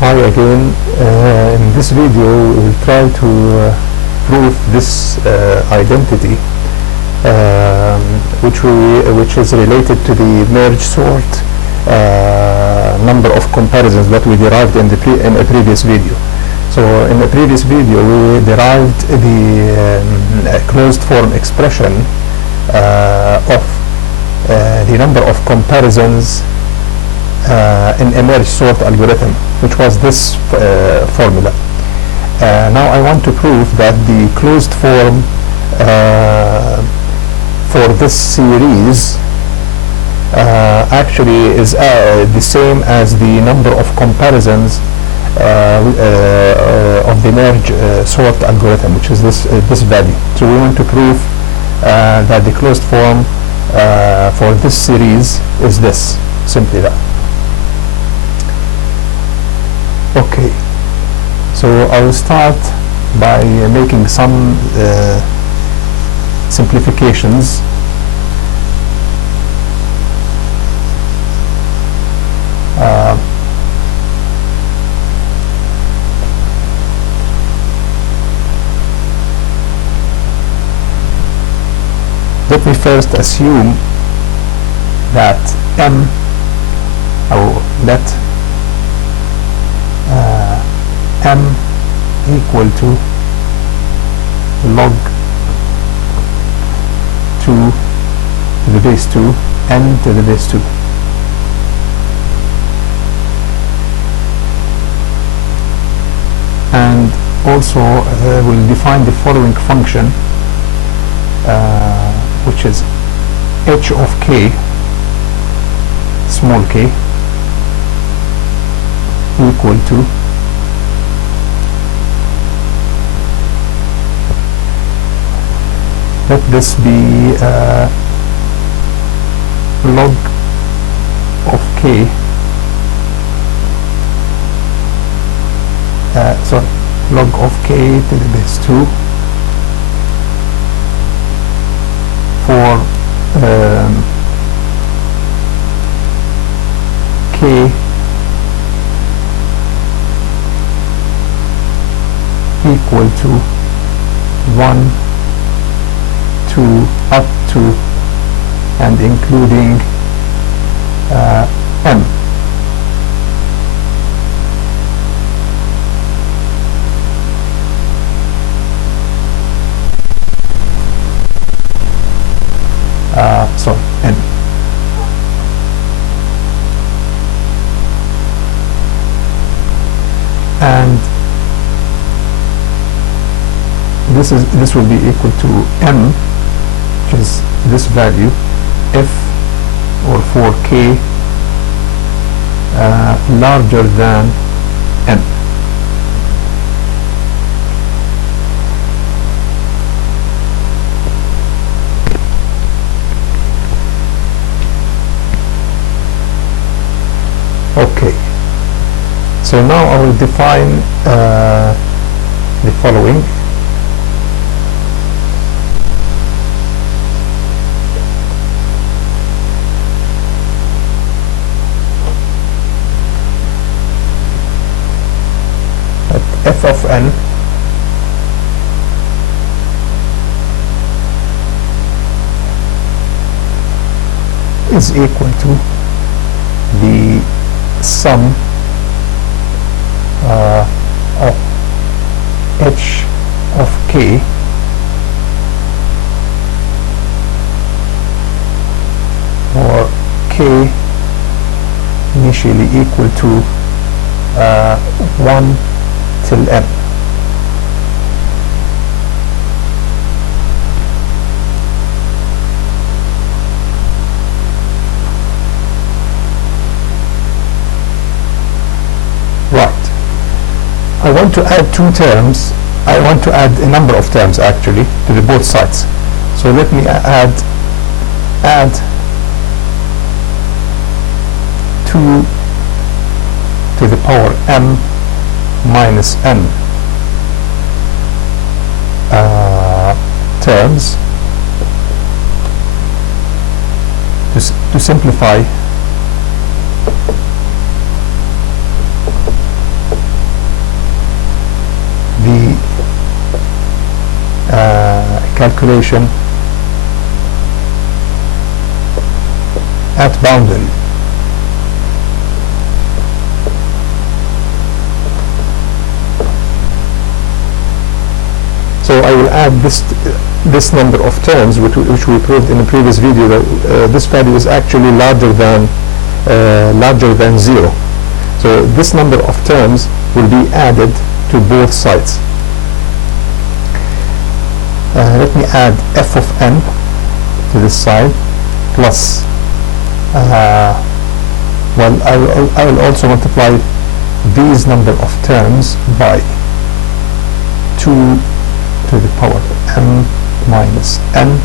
Hi again. In this video we will try to prove this identity which is related to the merge sort number of comparisons that we derived in a previous video. So in the previous video we derived the closed form expression of the number of comparisons in a merge sort algorithm, which was this formula. Now I want to prove that the closed form for this series actually is the same as the number of comparisons of the merge sort algorithm, which is this value. So we want to prove that the closed form for this series is this, simply that. Okay, so I will start by making some simplifications. Let me first assume that m, or let m equal to log 2 to the base 2 n to the base 2. And also we'll define the following function, which is h of k, small k, equal to let this be log of k, log of k to the base 2 for k equal to 1, 2, up to and including m. N. And this will be equal to m, which is this value, if or for k larger than n. Okay, so now I will define the following. F of n is equal to the sum of h of k or k initially equal to 1 till n. Right. I want to add two terms. I want to add a number of terms actually to the both sides. So let me add 2 to the power m minus n terms to simplify calculation at boundary. So I will add this number of terms which we proved in the previous video that this value is actually larger than 0. So this number of terms will be added to both sides. Let me add f of n to this side plus well, I will also multiply these number of terms by 2 to the power m minus n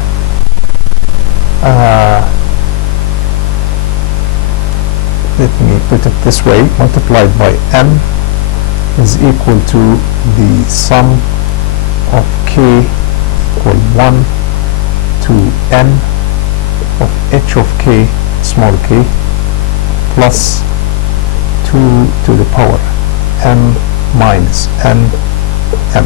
let me put it this way, multiplied by m is equal to the sum of k equal 1 to n of h of k small k plus 2 to the power m minus n m.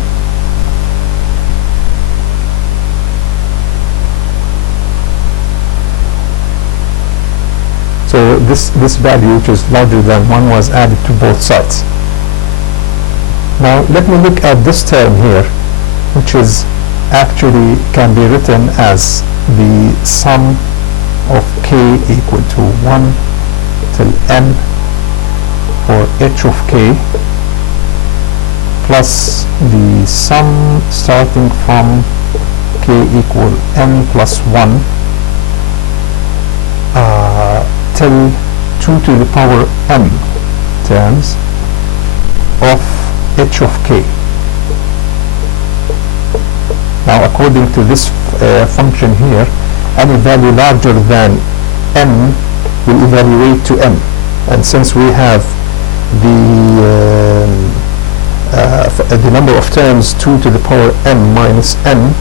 So this value, which is larger than 1, was added to both sides. Now let me look at this term here, which is actually can be written as the sum of k equal to 1 till n for h of k plus the sum starting from k equal n plus 1 till 2 to the power m terms of h of k. Now according to this function here, any value larger than m will evaluate to m, and since we have the number of terms 2 to the power m minus n,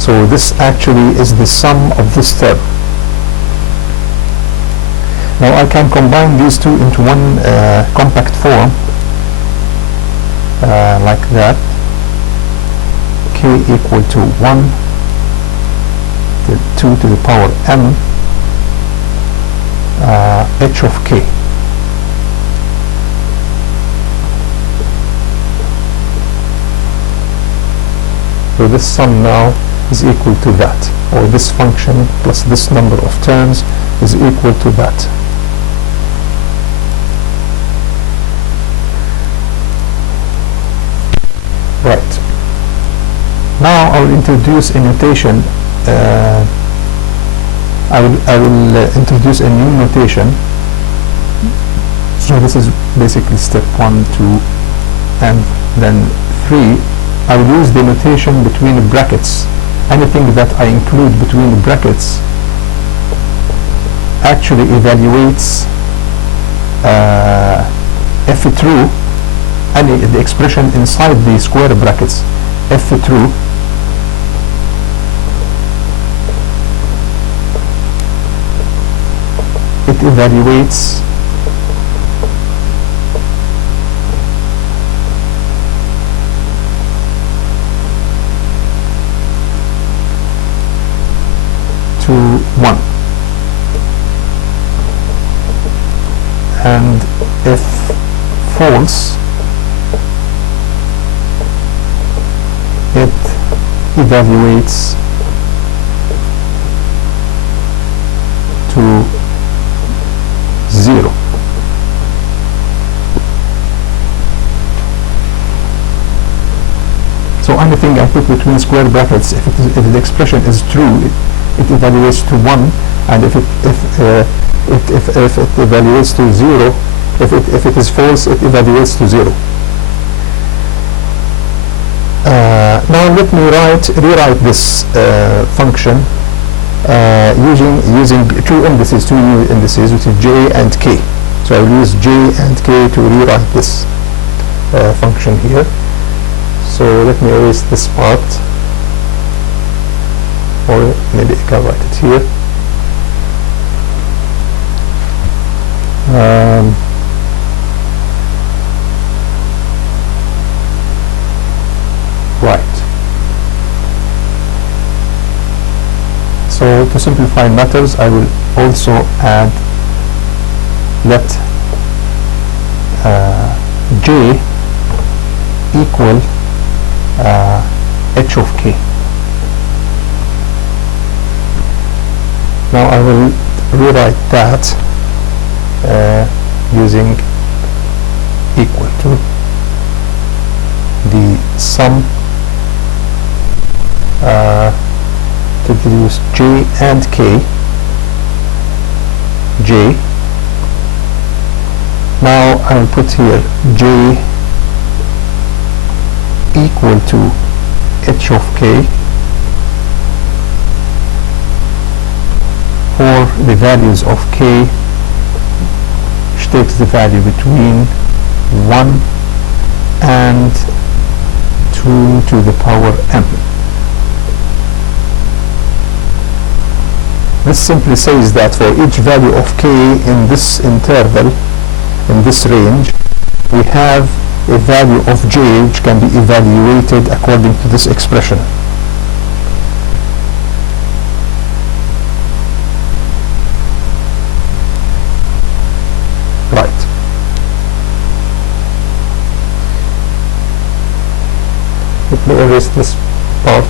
so this actually is the sum of this term. Now I can combine these two into one compact form like that, k equal to 1 to 2 to the power m h of k. So this sum now is equal to that, or this function plus this number of terms is equal to that. Right. Now I will introduce a notation. I will introduce a new notation. So this is basically step 1, 2, and then 3. I will use the notation between the brackets. Anything that I include between the brackets actually evaluates if true, the expression inside the square brackets, if true, it evaluates to 1, and if false, it evaluates to 0. So anything I put between square brackets, if the expression is true, it evaluates to 1, and if it evaluates to 0, if it is false, it evaluates to 0. Now let me rewrite this function using two new indices, which is j and k. So I will use j and k to rewrite this function here. So let me erase this part, or maybe I can write it here. Right. simplify matters, I will also add let j equal h of k. Now I will rewrite that using equal to the sum to introduce j and k, j. Now I will put here j equal to h of k for the values of k, which takes the value between 1 and 2 to the power m. This simply says that for each value of k in this interval, in this range, we have a value of j which can be evaluated according to this expression. Right. Let me erase this part.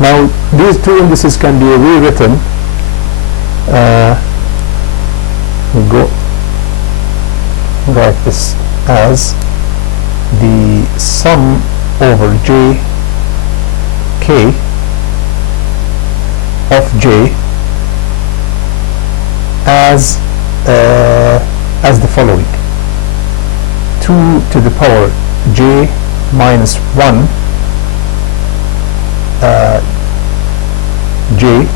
Now these two indices can be rewritten. We go write this as the sum over j k of j as the following: 2 to the power j minus 1 j.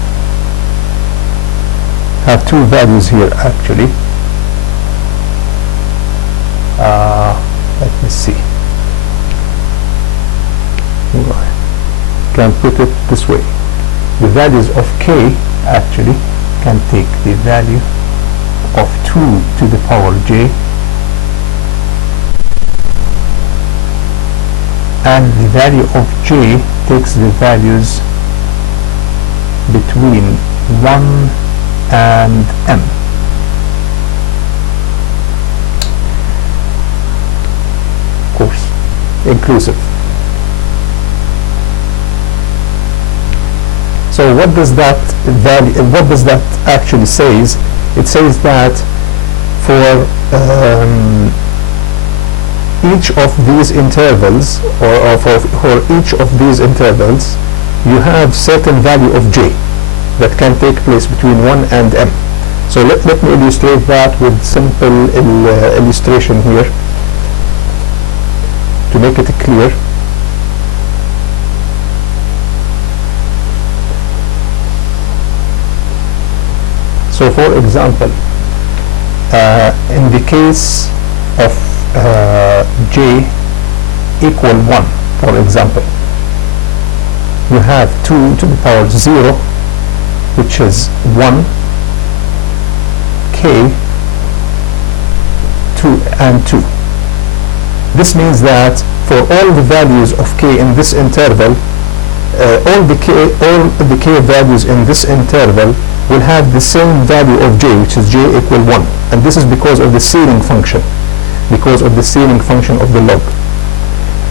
Have two values here actually. Let me see. Can put it this way: the values of k actually can take the value of 2 to the power j and the value of j takes the values between 1 and m. Of course, inclusive. So what does that value, what does that actually says? It says that for each of these intervals, or for each of these intervals, you have certain value of j that can take place between 1 and m. So let me illustrate that with simple illustration here to make it clear. So for example, in the case of j equal 1, for example, you have 2 to the power 0, which is 1, k, 2 and 2. This means that for all the values of k in this interval, all the k values in this interval will have the same value of j, which is j equal 1. And this is because of the ceiling function, because of the ceiling function of the log.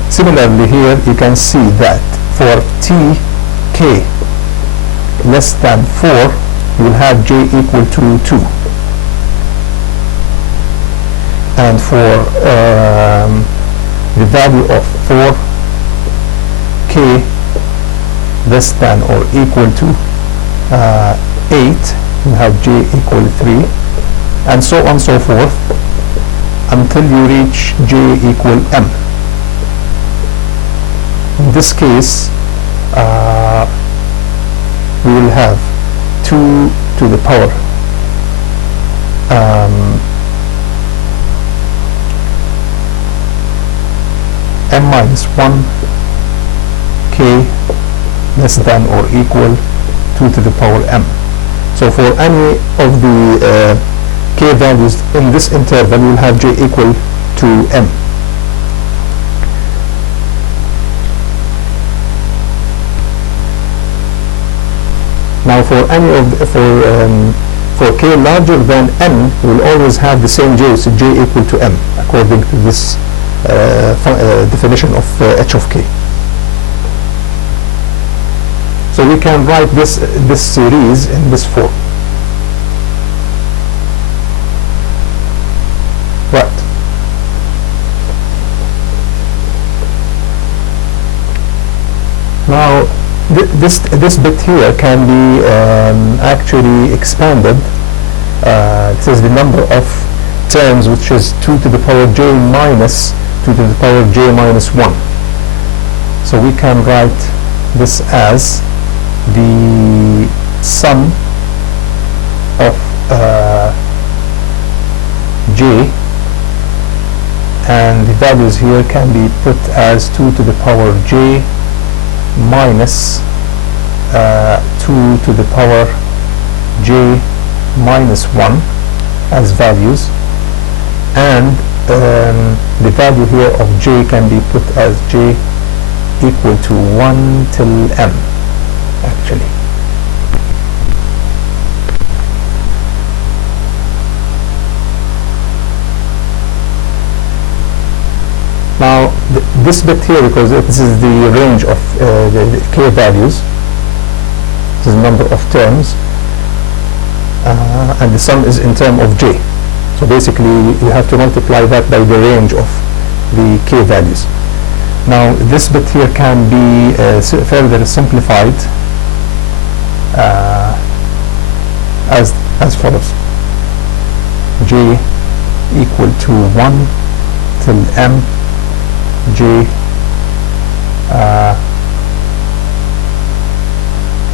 Similarly here, you can see that for tk less than 4, you will have j equal to 2. And for the value of 4k less than or equal to 8, you have j equal 3, and so on and so forth until you reach j equal m. In this case, we will have 2 to the power m minus 1 k less than or equal 2 to the power m. So for any of the k values in this interval, we'll have j equal to m. Now for any of the, for k larger than n, we'll always have the same j, so j equal to m, according to this definition of h of k. So we can write this series in this form. Right. Now this bit here can be actually expanded. This is the number of terms, which is 2 to the power j minus 2 to the power j minus 1. So we can write this as the sum of j, and the values here can be put as 2 to the power j minus 2 to the power j minus 1 as values, and the value here of j can be put as j equal to 1 till m, actually. Now this bit here, because this is the range of the k values, this is the number of terms, and the sum is in term of j. So basically you have to multiply that by the range of the k values. Now this bit here can be further simplified as follows: j equal to 1 till m, j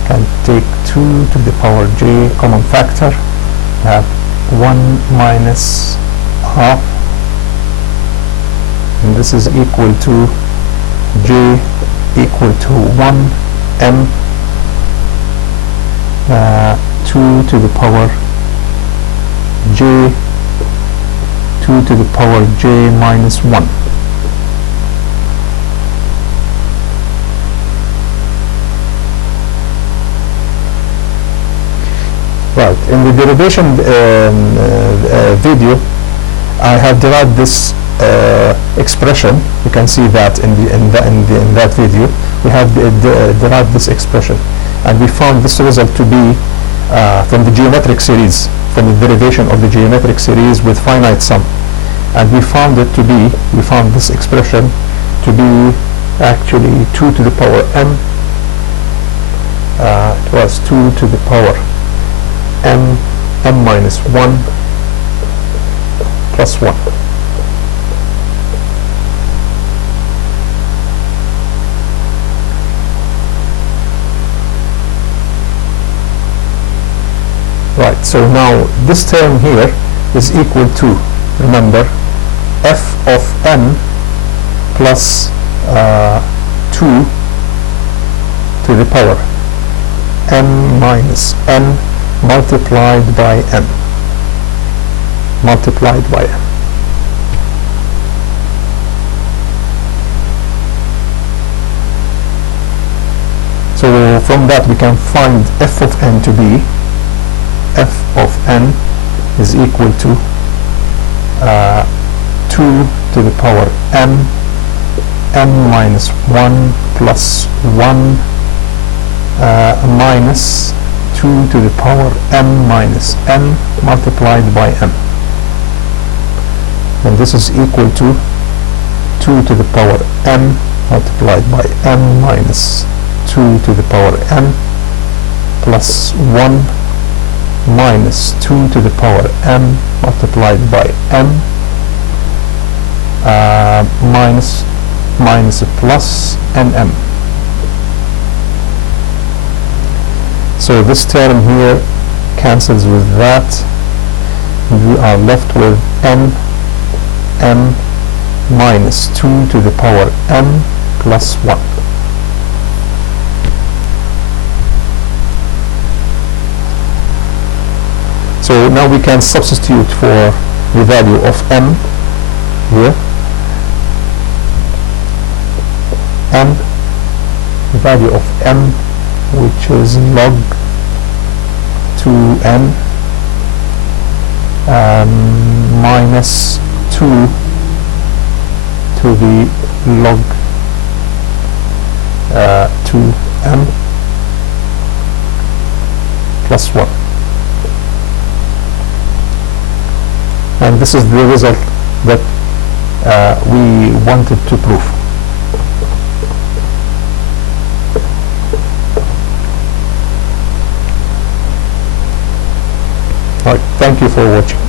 can take 2 to the power j common factor, have 1 minus half, and this is equal to j equal to 1 m 2 to the power j 2 to the power j minus 1. Right, in the derivation video, I have derived this expression. You can see that in that video. We have derived this expression, and we found this result to be from the geometric series, from the derivation of the geometric series with finite sum, and we found this expression to be actually 2 to the power m. It was 2 to the power m minus 1 plus 1. Right, so now this term here is equal to, remember, f of n plus 2 to the power m minus n multiplied by m. So from that we can find f of n to be, f of n is equal to 2 to the power m minus 1 plus 1 minus 2 to the power m minus n multiplied by m, and this is equal to 2 to the power m multiplied by m minus 2 to the power m plus 1 minus 2 to the power m multiplied by m minus a plus nm. So this term here cancels with that, and we are left with m minus 2 to the power m plus 1. So now we can substitute for the value of m here, and the value of m, which is log 2n minus 2 to the log 2m plus 1. And this is the result that we wanted to prove. All right, thank you for watching.